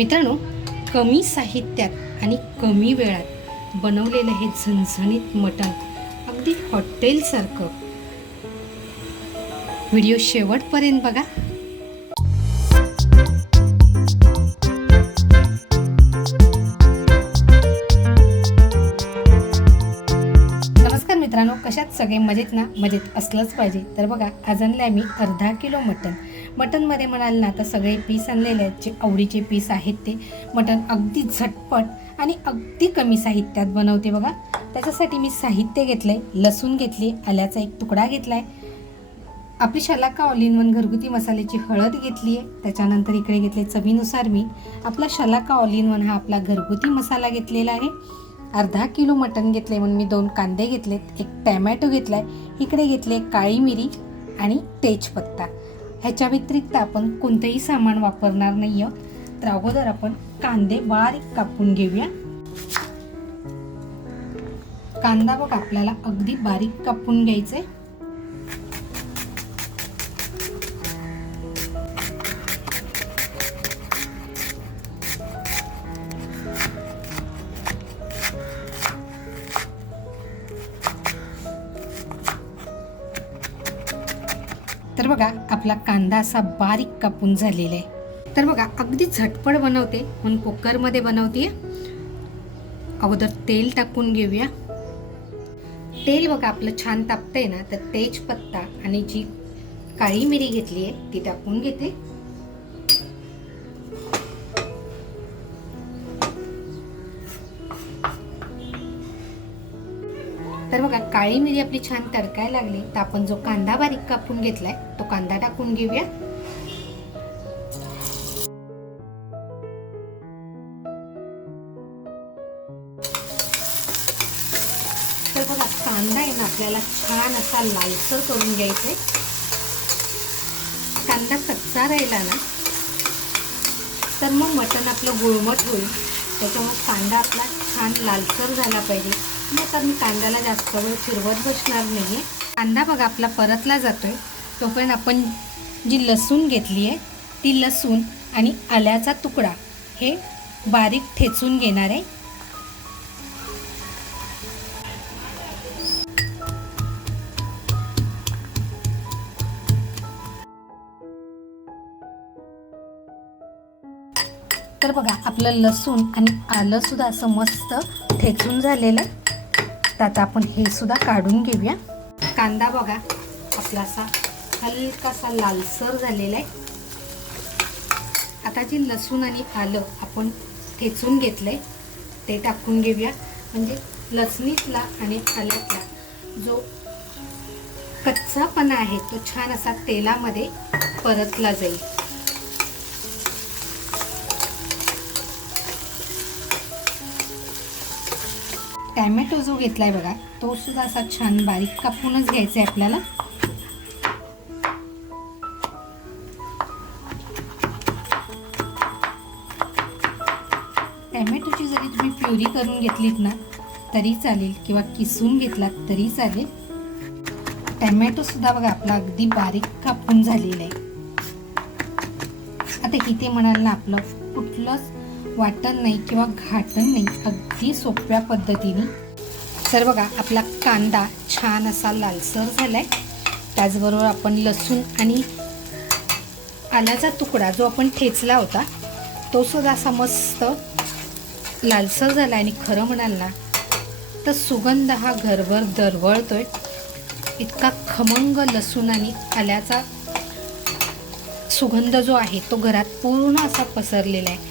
मित्रांनो, कमी साहित्यात आणि कमी वेळात बनवलेलं हे झणझणीत मटण अगदी हॉटेलसारखं. व्हिडिओ शेवटपर्यंत बघा. नमस्कार मित्रांनो, कशात सगळे मजेत ना? मजेत असलंच पाहिजे. तर बघा, आज आणलं आहे मी अर्धा किलो मटण. मटणमध्ये म्हणाल ना तर सगळे पीस आणलेले आहेत, जे आवडीचे पीस आहेत ते. मटण अगदी झटपट आणि अगदी कमी साहित्यात बनवते बघा. त्याच्यासाठी मी साहित्य घेतलं आहे, लसूण घेतली, आल्याचा एक तुकडा घेतला आहे, आपली शलाका ऑल इन वन घरगुती मसाल्याची हळद घेतली आहे. त्याच्यानंतर इकडे घेतले चवीनुसार मीठ. आपला शलाका ऑल इन वन हा आपला घरगुती मसाला घेतलेला आहे. अर्धा किलो मटण घेतले म्हणून मी 2 कांदे घेतलेत, एक टॅमॅटो घेतला आहे, इकडे घेतले काळी मिरी आणि तेजपत्ता. ह्याच्या व्यतिरिक्त आपण कोणतंही सामान वापरणार नाही आहोत. तर अगोदर आपण कांदे बारीक कापून घेऊया. कांदा बघा आपल्याला अगदी बारीक कापून घ्यायचे. तर बघा आपला कांदा असा बारीक कापून झालेला आहे. तर बघा अगदी झटपट बनवते म्हणून कुकरमध्ये बनवते. अगोदर तेल टाकून घेऊया. तेल बघा आपलं छान तापतंय ना, तर तेजपत्ता आणि जी काळी मिरी घेतली आहे ती टाकून घेते. तर बघा काळी मिरी आपली छान तडकायला लागली तर आपण जो कांदा बारीक कापून घेतलाय तो कांदा टाकून घेऊया. तर बघा कांदा आहे ना आपल्याला छान असा लालसर करून घ्यायचा आहे. कांदा कच्चा राहिला ना तर मग मटण आपलं गुळमट होईल. त्याच्यामुळे कांदा आपला छान लालसर झाला पाहिजे. मग तर मी कांद्याला जास्त वेळ फिरवत बसणार नाही आहे. कांदा बघा आपला परतला जातोय तोपर्यंत आपण जी लसूण घेतली आहे ती लसूण आणि आल्याचा तुकडा हे बारीक ठेचून घेणार आहे. तर बघा आपलं लसूण आणि आलं सुद्धा असं मस्त ठेचून झालेलं. तर आता आपण हे सुद्धा काढून घेऊया. कांदा बघा आपला असा हलकासा लालसर झालेला आहे. आता जी लसूण आणि आलं आपण ठेचून घेतलंय ते टाकून घेऊया. म्हणजे लसणीतला आणि आल्यातला जो कच्चापणा आहे तो छान असा तेलामध्ये परतला जाईल. टॅमॅटो जो घेतलाय बघा तो सुद्धा असा छान बारीक कापूनच घ्यायचा आहे आपल्याला. टॅमॅटोची जरी तुम्ही प्युरी करून घेतलीत ना तरी चालेल किंवा किसून घेतलात तरी चालेल. टॅमॅटो सुद्धा बघा आपला अगदी बारीक कापून झालेला आहे. आता इथे म्हणाल ना आपलं कुठलंच वाटण नाही किंवा घाटण नाही, अगदी सोप्या पद्धतीने. तर बघा आपला कांदा छान असा लालसर झालाय. त्याचबरोबर आपण लसूण आणि आल्याचा तुकडा जो आपण ठेचला होता तो सुद्धा असा मस्त लालसर झाला. आणि खरं म्हणाल ना तर सुगंध हा घरभर दरवळतोय. इतका खमंग लसूण आणि आल्याचा सुगंध जो आहे तो घरात पूर्ण असा पसरलेला आहे.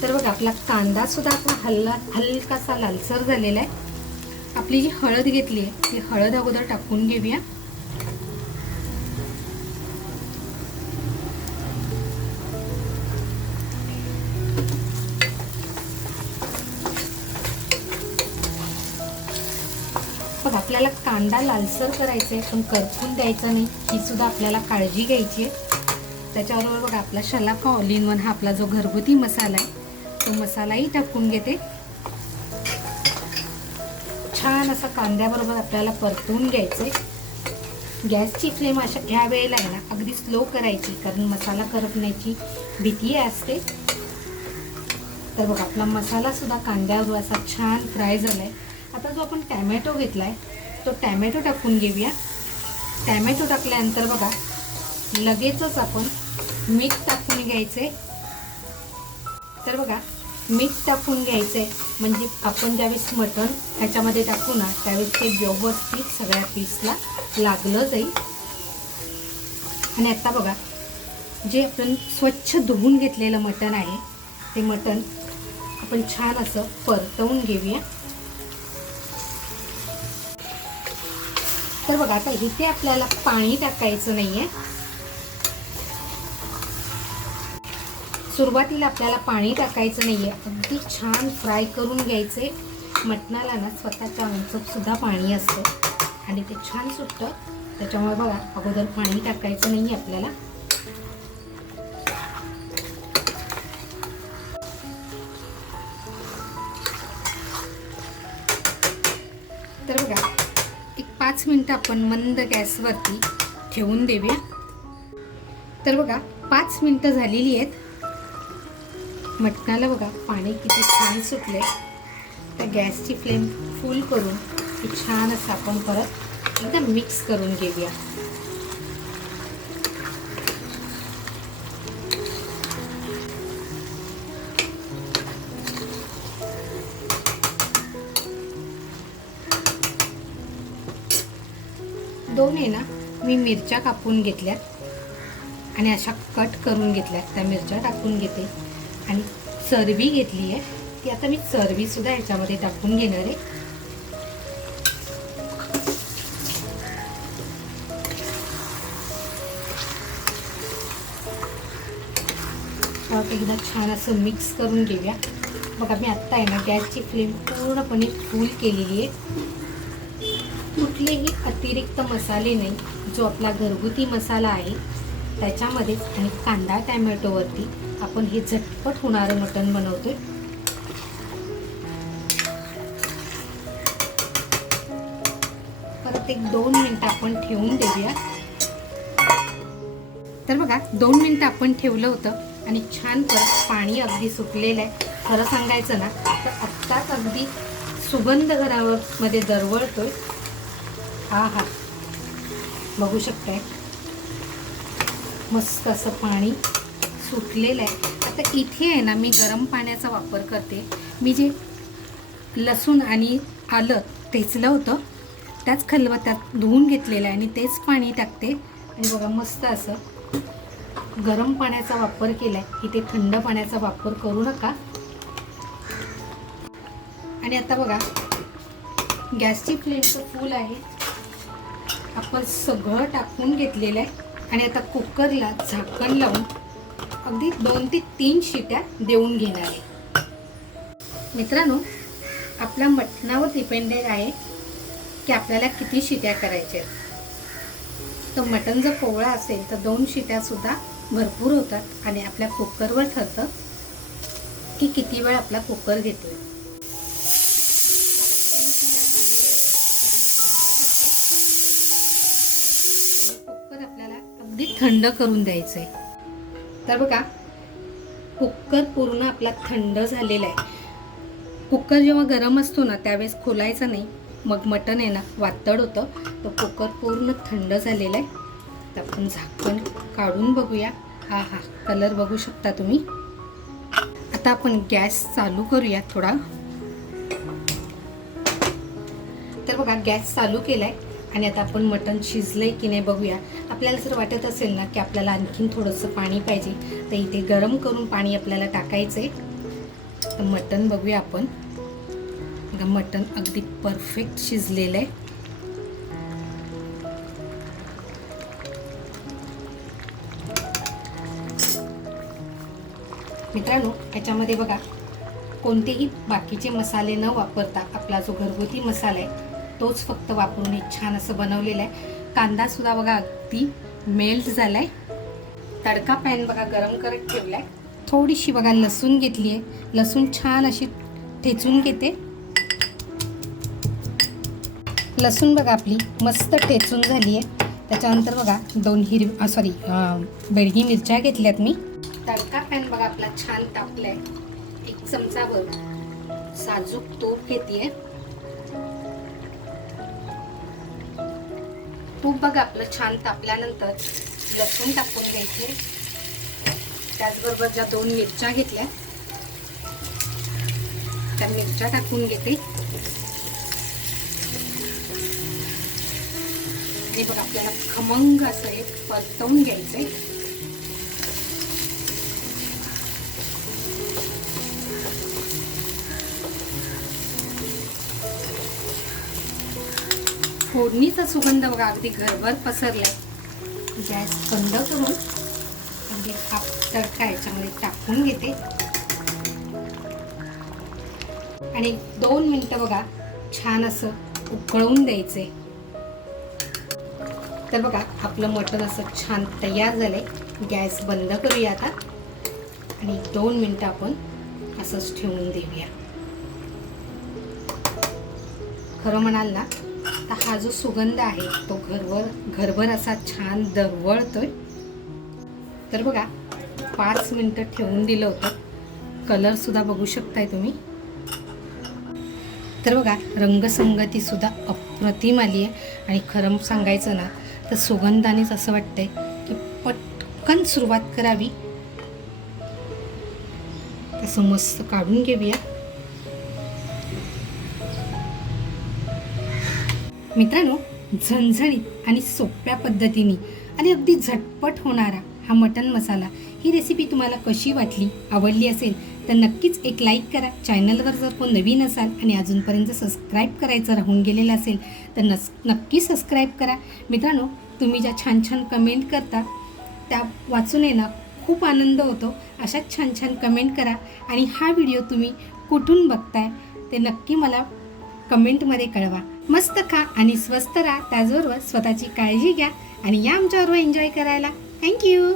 तर बघा आपला कांदा सुद्धा आपला हलकासा लालसर झालेला आहे. आपली जी हळद घेतली आहे ती हळद अगोदर टाकून घेऊया. बघा आपल्याला कांदा लालसर करायचा आहे पण करपून द्यायचा नाही, ही सुद्धा आपल्याला काळजी घ्यायची आहे. त्याच्याबरोबर बघा आपला शलाका ऑल इन वन हा आपला जो घरगुती मसाला आहे तो मसालाही टाकून घेते. छान असा कांद्याबरोबर आपल्याला परतून घ्यायचे. गॅसची फ्लेम अशा ह्या वेळेला आहे ना अगदी स्लो करायची, कारण मसाला करपण्याची भीती असते. तर बघा आपला मसालासुद्धा कांद्यावर असा छान फ्राय झाला आहे. आता जो आपण टॅमॅटो घेतला आहे तो टॅमॅटो टाकून घेऊया. टॅमॅटो टाकल्यानंतर बघा लगेचच आपण मीठ टाकून घ्यायचे. तर बघा मीठ टाकून घ्यायचं आहे म्हणजे आपण ज्यावेळेस मटण ह्याच्यामध्ये टाकू ना त्यावेळेस ते व्यवस्थित सगळ्या पीसला लागलं जाईल. आणि आता बघा जे आपण स्वच्छ धुवून घेतलेलं मटण आहे ते मटण आपण छान असं परतवून घेऊया. तर बघा आता इथे आपल्याला पाणी टाकायचं नाही आहे. सुरुवातीला आपल्याला पाणी टाकायचं नाही आहे. अगदी छान फ्राय करून घ्यायचे. मटणाला ना स्वतःच्या अंचपसुद्धा पाणी असतं आणि ते छान सुटतं. त्याच्यामुळे बघा अगोदर पाणी टाकायचं नाही आहे आपल्याला. तर बघा एक 5 मिनटं आपण मंद गॅसवरती ठेवून देऊया. तर बघा 5 मिनटं झालेली आहेत. मटणाला बघा पाणी किती छान सुटले. तर गॅसची फ्लेम फुल करून ते छान असं आपण परत एकदा मिक्स करून घेऊया. दोन आहे ना मी मिरच्या कापून घेतल्यात आणि अशा कट करून घेतल्यात. त्या मिरच्या टाकून घेते आणि चरबी घेतली आहे ती आता मी चरबीसुद्धा ह्याच्यामध्ये टाकून घेणार आहे. एकदा छान असं मिक्स करून घेऊया. बघा मी आत्ता आहे ना गॅसची फ्लेम पूर्णपणे फुल केलेली आहे. कुठलेही अतिरिक्त मसाले नाही. जो आपला घरगुती मसाला आहे त्याच्यामध्येच आणि कांदा टॅमॅटोवरती आपण हे झटपट होणारं मटण बनवतोय. परत एक 2 मिनिटं आपण ठेवून देऊया. तर बघा 2 मिनिटं आपण ठेवलं होतं आणि छान परत पाणी अगदी सुटलेलं आहे. खरं सांगायचं ना तर आत्ताच अगदी सुगंध घरामध्ये दरवळतोय. हा बघू शकताय मस्त असं पाणी सुटलेलं आहे. आता इथे आहे ना मी गरम पाण्याचा वापर करते. मी जे लसूण आणि आलं ठेचलं होतं त्याच खलबत्त्यात धुवून घेतलेलं आहे आणि तेच पाणी टाकते. आणि बघा मस्त असं गरम पाण्याचा वापर केला आहे. इथे थंड पाण्याचा वापर करू नका. आणि आता बघा गॅसची फ्लेम तर फुल आहे. आपण सगळं टाकून घेतलेलं आहे आणि आता कुकरला झाकण लावून अगदी 2 ते 3 शिट्या देऊन घेणार आहे. मित्रांनो आपल्या मटणावर डिपेंडेड आहे की आपल्याला किती शिट्या करायच्या आहेत. तर मटण जर कोवळा असेल तर 2 शिट्यासुद्धा भरपूर होतात आणि आपल्या कुकरवर ठरतं की किती वेळ आपला कुकर घेतोय. कुकर आपल्याला अगदी थंड करून द्यायचं आहे. तर बघा कुकर पूर्ण आपला थंड झालेला आहे. कुकर जेव्हा गरम असतो ना त्यावेळेस खोलायचं नाही, मग मटण आहे ना वातड होतं. तर कुकर पूर्ण थंड झालेला आहे. तर आपण झाकण काढून बघूया. कलर बघू शकता तुम्ही. आता आपण गॅस चालू करूया थोडा. तर बघा गॅस चालू केलाय आणि आता आपण मटण शिजलंय की नाही बघूया. आपल्याला जर वाटत असेल ना की आपल्याला आणखीन थोडंसं पाणी पाहिजे तर इथे गरम करून पाणी आपल्याला टाकायचंय. तर मटण बघूया आपण. बघा मटण अगदी परफेक्ट शिजलेलं आहे. मित्रांनो याच्यामध्ये बघा कोणतेही बाकीचे मसाले न वापरता आपला जो घरगुती मसाला आहे तोच फक्त वापरून हे छान असं बनवलेलं आहे. कांदा सुद्धा बघा अगदी मेल्ट झालाय. तडका पॅन बघा गरम करत ठेवलाय. थोडीशी बघा लसूण घेतली आहे. लसूण छान अशी ठेचून घेते. लसूण बघा आपली मस्त ठेचून झाली आहे. त्याच्यानंतर बघा 2 बेडगी मिरच्या घेतल्यात मी. तडका पॅन बघा आपला छान तापलाय. 1 चमचाभर साजूक तूप घेते. तूप बघा आपलं छान तापल्यानंतर लसूण टाकून घ्यायचे. त्याचबरोबर ज्या 2 मिरच्या घेतल्या त्या मिरच्या टाकून घेते. हे बघा आपल्याला खमंग असं हे परतवून घ्यायचंय. फोडणीचा सुगंध बघा अगदी घरभर पसरलाय. गॅस बंद करून अगदी हा तडका याच्यामध्ये टाकून घेते आणि 2 मिनिटं बघा छान असं उकळून द्यायचे. तर बघा आपलं मटण असं छान तयार झालंय. गॅस बंद करूया आता आणि 2 मिनिटं आपण असंच ठेवून देऊया. खरं म्हणाल ना तर हा जो सुगंध आहे तो घरभर असा छान दरवळतोय. तर बघा 5 मिनिटं ठेवून दिलं होतं. कलर सुद्धा बघू शकताय तुम्ही. तर बघा रंगसंगती सुद्धा अप्रतिम आली आहे आणि खरं सांगायचं ना तर सुगंधानेच असं वाटतंय की पटकन सुरुवात करावी. तसं मस्त काढून घेऊया. मित्रांनो, झणझणीत आणि सोप्या पद्धतीने आणि अगदी झटपट होणारा हा मटण मसाला, ही रेसिपी तुम्हाला कशी वाटली, आवडली असेल तर नक्कीच एक लाईक करा. चॅनलवर जर कोण नवीन असाल आणि अजूनपर्यंत सबस्क्राईब करायचं राहून गेलेलं असेल तर नक्की सबस्क्राईब करा. मित्रांनो, तुम्ही ज्या छान छान कमेंट करता त्या वाचून ना खूप आनंद होतो. अशाच छान छान कमेंट करा आणि हा व्हिडिओ तुम्ही कुठून बघताय ते नक्की मला कमेंटमध्ये कळवा. मस्त खा आणि स्वस्त राहा. त्याचबरोबर स्वतःची काळजी घ्या आणि या आमच्याबरोबर एन्जॉय करायला. थँक्यू.